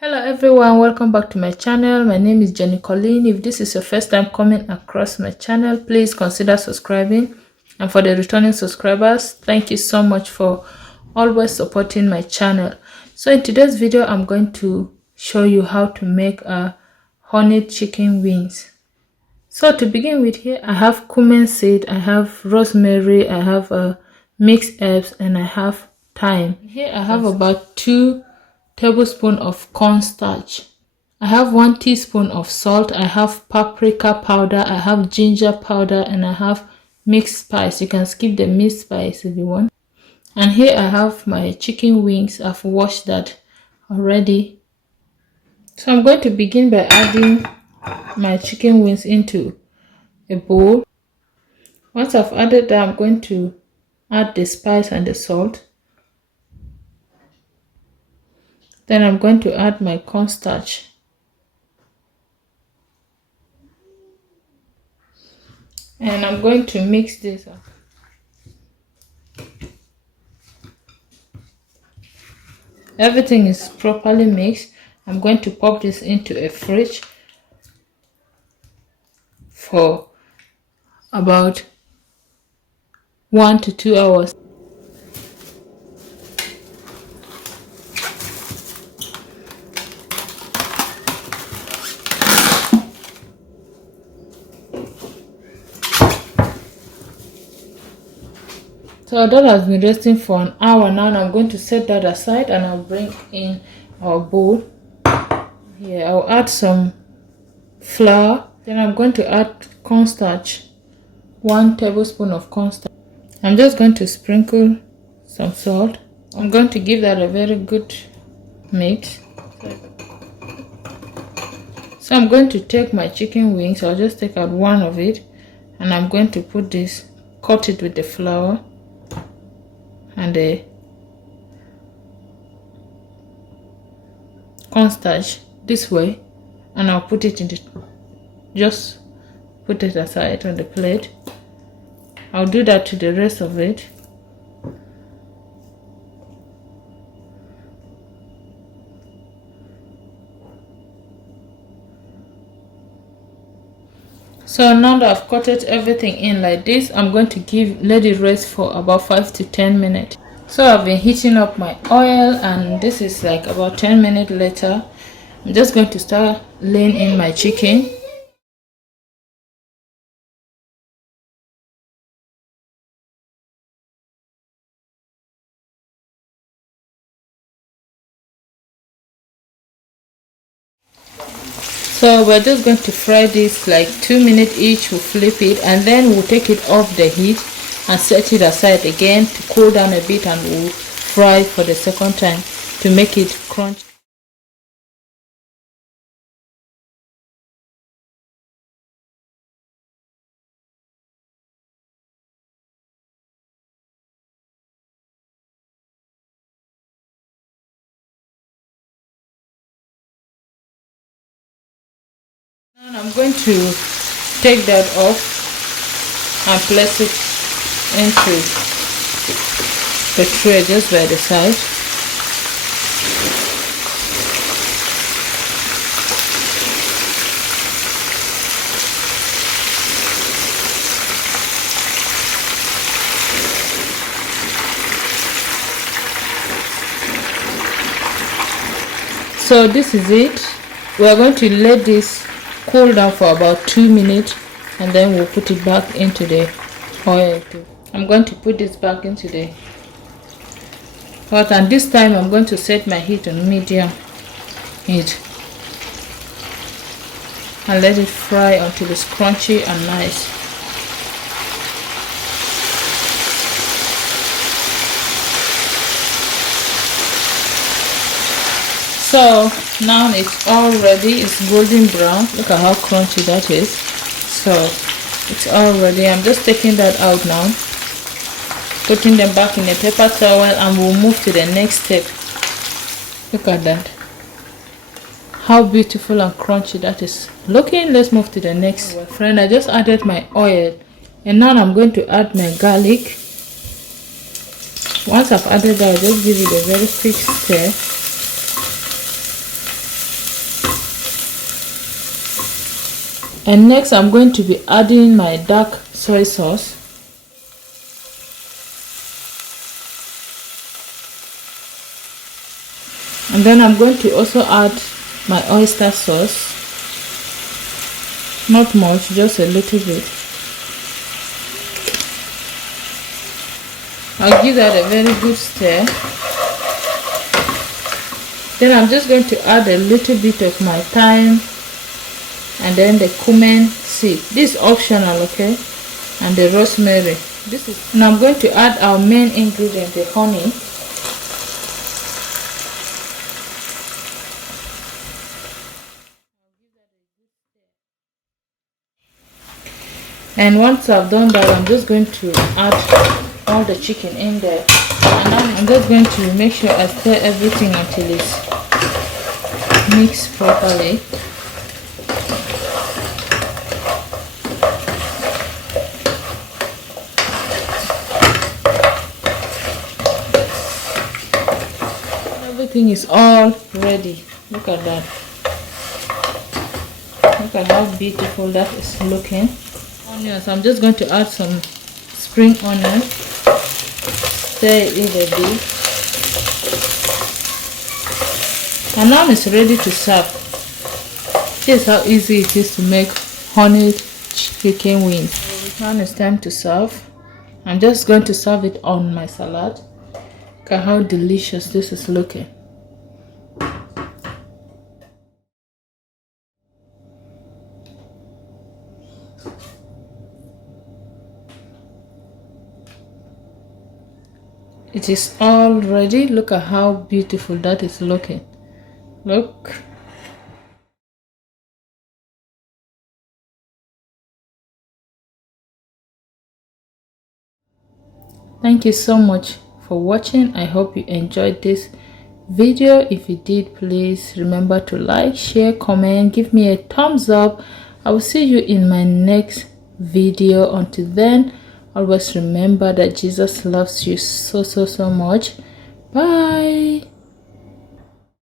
Hello everyone, welcome back to my channel. My name is Jenny Colleen. If this is your first time coming across my channel, please consider subscribing. And for the returning subscribers, thank you so much for always supporting my channel. So in today's video, I'm going to show you how to make a honeyed chicken wings. So to begin with, here I have cumin seed, I have rosemary, I have mixed herbs, and I have thyme. Here I have about 2 tablespoons of cornstarch. I have 1 teaspoon of salt. I have paprika powder. I have ginger powder, and I have mixed spice. You can skip the mixed spice if you want. And here I have my chicken wings. I've washed that already. So I'm going to begin by adding my chicken wings into a bowl. Once I've added that, I'm going to add the spice and the salt. Then I'm going to add my cornstarch. And I'm going to mix this up. Everything is properly mixed. I'm going to pop this into a fridge for about 1 to 2 hours. So that has been resting for an hour now. I'm going to set that aside and I'll bring in our bowl. Here I'll add some flour. Then I'm going to add cornstarch, 1 tablespoon of cornstarch. I'm just going to sprinkle some salt. I'm going to give that a very good mix. So I'm going to take my chicken wings. I'll just take out 1 of it and I'm going to put this, cut it with the flour and the cornstarch this way, and I'll put it in the, just put it aside on the plate. I'll do that to the rest of it. So now that I've cut everything in like this, I'm going to let it rest for about 5 to 10 minutes. So I've been heating up my oil and this is like about 10 minutes later. I'm just going to start laying in my chicken. So we're just going to fry this like 2 minutes each. We'll flip it and then we'll take it off the heat and set it aside again to cool down a bit, and we'll fry for the second time to make it crunchy. Now I'm going to take that off and place it into the tray just by the side. So this is it. We are going to let this cool down for about 2 minutes and then we'll put it back into the oil too. I'm going to put this back into the pot, and this time I'm going to set my heat on medium heat and let it fry until it's crunchy and nice. So now it's all ready. It's golden brown. Look at how crunchy that is. So it's all ready. I'm just taking that out now, putting them back in a paper towel, and we'll move to the next step. Look at that, how beautiful and crunchy that is looking. Let's move to the next. Friend, I just added my oil and now I'm going to add my garlic. Once I've added that, I'll just give it a very quick stir. And next I'm going to be adding my dark soy sauce. And then I'm going to also add my oyster sauce. Not much, just a little bit. I'll give that a very good stir. Then I'm just going to add a little bit of my thyme and then the cumin seed. This is optional, okay? And the rosemary. And I'm going to add our main ingredient, the honey. And once I've done that, I'm just going to add all the chicken in there. And I'm just going to make sure I stir everything until it's mixed properly. Everything is all ready. Look at that. Look at how beautiful that is looking. Onions, I'm just going to add some spring onion. Stir it a bit. And now it's ready to serve. Here's how easy it is to make honey chicken wings. Now it's time to serve. I'm just going to serve it on my salad. Look at how delicious this is looking. It is all ready. Look at how beautiful that is looking. Look. Thank you so much for watching. I hope you enjoyed this video. If you did, please remember to like, share, comment, give me a thumbs up. I will see you in my next video. Until then, always remember that Jesus loves you so much. Bye.